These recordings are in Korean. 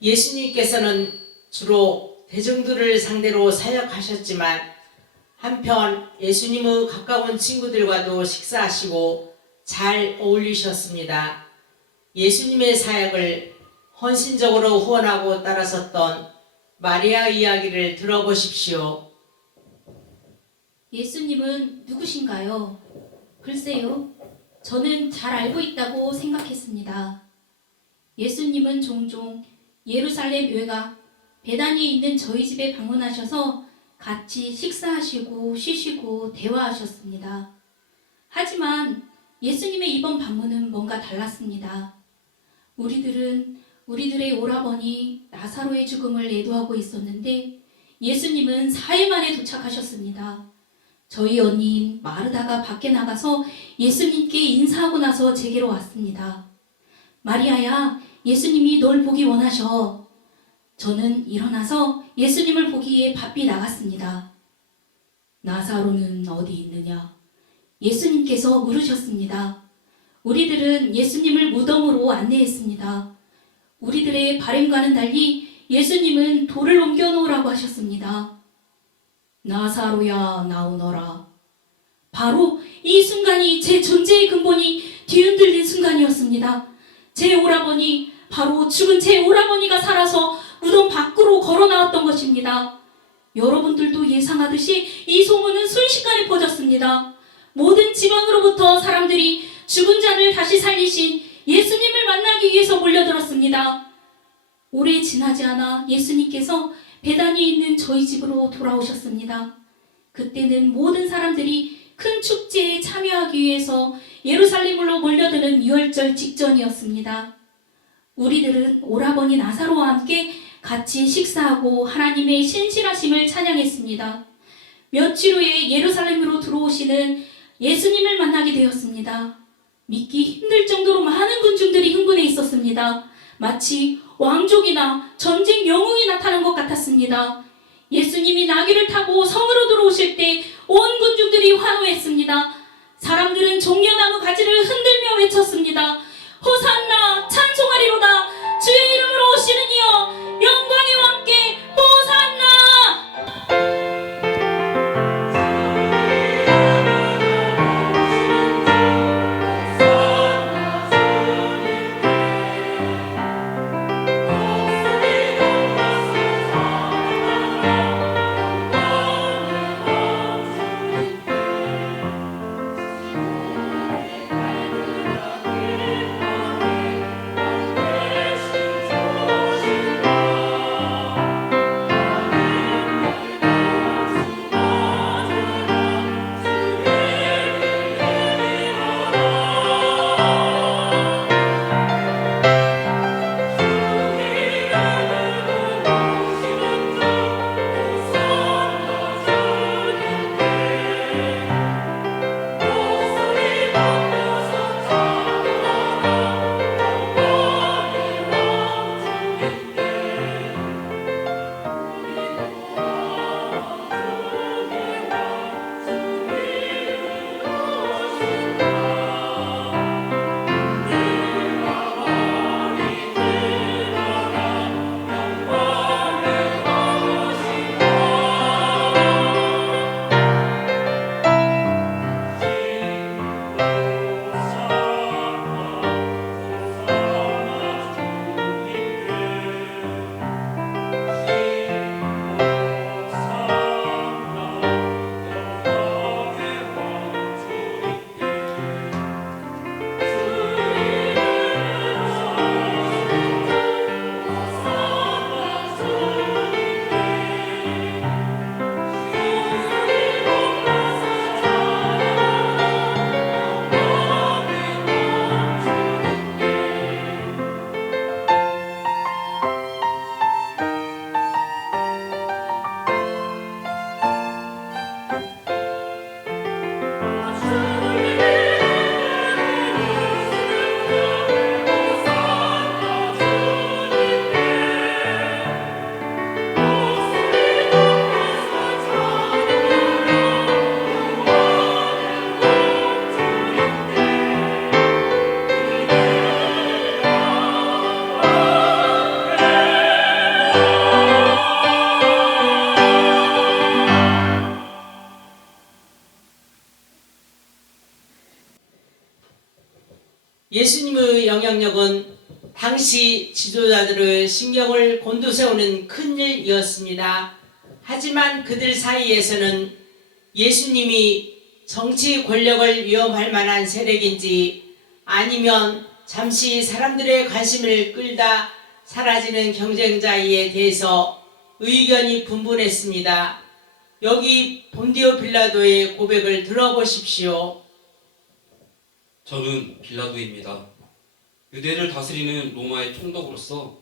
예수님께서는 주로 대중들을 상대로 사역하셨지만 한편 예수님의 가까운 친구들과도 식사하시고 잘 어울리셨습니다. 예수님의 사역을 헌신적으로 후원하고 따라섰던 마리아 이야기를 들어보십시오. 예수님은 누구신가요? 글쎄요, 저는 잘 알고 있다고 생각했습니다. 예수님은 종종 예루살렘 외곽 베다니에 있는 저희 집에 방문하셔서 같이 식사하시고 쉬시고 대화하셨습니다. 하지만 예수님의 이번 방문은 뭔가 달랐습니다. 우리들은 우리들의 오라버니 나사로의 죽음을 애도하고 있었는데 예수님은 4일 만에 도착하셨습니다. 저희 언니인 마르다가 밖에 나가서 예수님께 인사하고 나서 제게로 왔습니다. 마리아야, 예수님이 널 보기 원하셔. 저는 일어나서 예수님을 보기 위해 바삐 나갔습니다. 나사로는 어디 있느냐? 예수님께서 물으셨습니다. 우리들은 예수님을 무덤으로 안내했습니다. 우리들의 바램과는 달리 예수님은 돌을 옮겨 놓으라고 하셨습니다. 나사로야, 나오너라. 바로 이 순간이 제 존재의 근본이 뒤흔들린 순간이었습니다. 제 오라버니, 바로 죽은 제 오라버니가 살아서 무덤 밖으로 걸어 나왔던 것입니다. 여러분들도 예상하듯이 이 소문은 순식간에 퍼졌습니다. 모든 지방으로부터 사람들이 죽은 자를 다시 살리신 예수님을 만나기 위해서 몰려들었습니다. 오래 지나지 않아 예수님께서 베다니에 있는 저희 집으로 돌아오셨습니다. 그때는 모든 사람들이 큰 축제에 참여하기 위해서 예루살렘으로 몰려드는 유월절 직전이었습니다. 우리들은 오라버니 나사로와 함께 같이 식사하고 하나님의 신실하심을 찬양했습니다. 며칠 후에 예루살렘으로 들어오시는 예수님을 만나게 되었습니다. 믿기 힘들 정도로 많은 군중들이 흥분해 있었습니다. 마치 왕족이나 전쟁 영웅이 나타난 것 같았습니다. 예수님이 나귀를 타고 성으로 들어오실 때 온 군중들이 환호했습니다. 사람들은 종려나무 가지를 흔들며 외쳤습니다. 호산나, 찬송하리로다. 주의 이름으로 오시는 이여, 영광의 왕께 호산나. 예수님의 영향력은 당시 지도자들의 신경을 곤두세우는 큰 일이었습니다. 하지만 그들 사이에서는 예수님이 정치 권력을 위협할 만한 세력인지 아니면 잠시 사람들의 관심을 끌다 사라지는 경쟁자에 대해서 의견이 분분했습니다. 여기 본디오 빌라도의 고백을 들어보십시오. 저는 빌라도입니다. 유대를 다스리는 로마의 총독으로서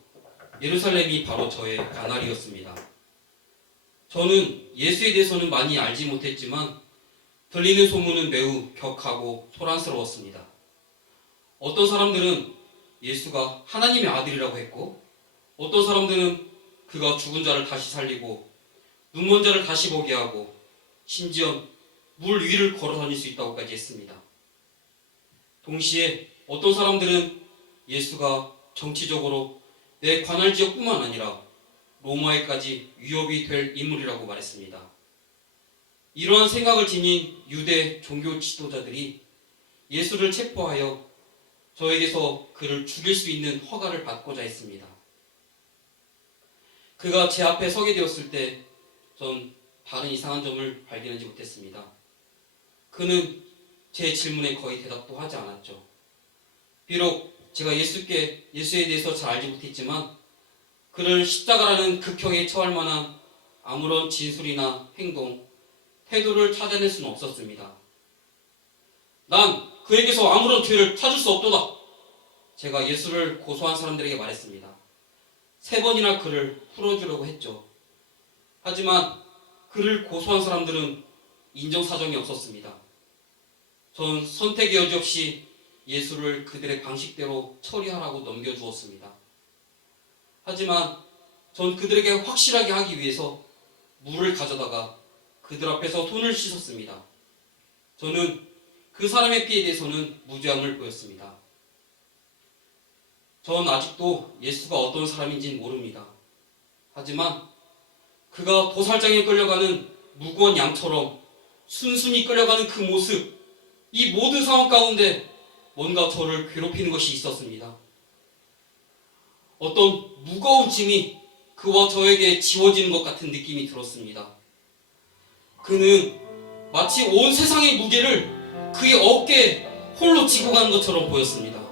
예루살렘이 바로 저의 가나리였습니다. 저는 예수에 대해서는 많이 알지 못했지만 들리는 소문은 매우 격하고 소란스러웠습니다. 어떤 사람들은 예수가 하나님의 아들이라고 했고, 어떤 사람들은 그가 죽은 자를 다시 살리고 눈먼 자를 다시 보게 하고 심지어 물 위를 걸어 다닐 수 있다고까지 했습니다. 동시에 어떤 사람들은 예수가 정치적으로 내 관할 지역뿐만 아니라 로마에까지 위협이 될 인물이라고 말했습니다. 이러한 생각을 지닌 유대 종교 지도자들이 예수를 체포하여 저에게서 그를 죽일 수 있는 허가를 받고자 했습니다. 그가 제 앞에 서게 되었을 때 전 다른 이상한 점을 발견하지 못했습니다. 그는 제 질문에 거의 대답도 하지 않았죠. 비록 제가 예수에 대해서 잘 알지 못했지만 그를 십자가라는 극형에 처할 만한 아무런 진술이나 행동, 태도를 찾아낼 수는 없었습니다. 난 그에게서 아무런 죄를 찾을 수 없도다. 제가 예수를 고소한 사람들에게 말했습니다. 3번이나 그를 풀어주려고 했죠. 하지만 그를 고소한 사람들은 인정사정이 없었습니다. 전 선택의 여지 없이 예수를 그들의 방식대로 처리하라고 넘겨주었습니다. 하지만 전 그들에게 확실하게 하기 위해서 물을 가져다가 그들 앞에서 손을 씻었습니다. 저는 그 사람의 피에 대해서는 무죄함을 보였습니다. 전 아직도 예수가 어떤 사람인지는 모릅니다. 하지만 그가 도살장에 끌려가는 무고한 양처럼 순순히 끌려가는 그 모습, 이 모든 상황 가운데 뭔가 저를 괴롭히는 것이 있었습니다. 어떤 무거운 짐이 그와 저에게 지워지는 것 같은 느낌이 들었습니다. 그는 마치 온 세상의 무게를 그의 어깨에 홀로 지고 가는 것처럼 보였습니다.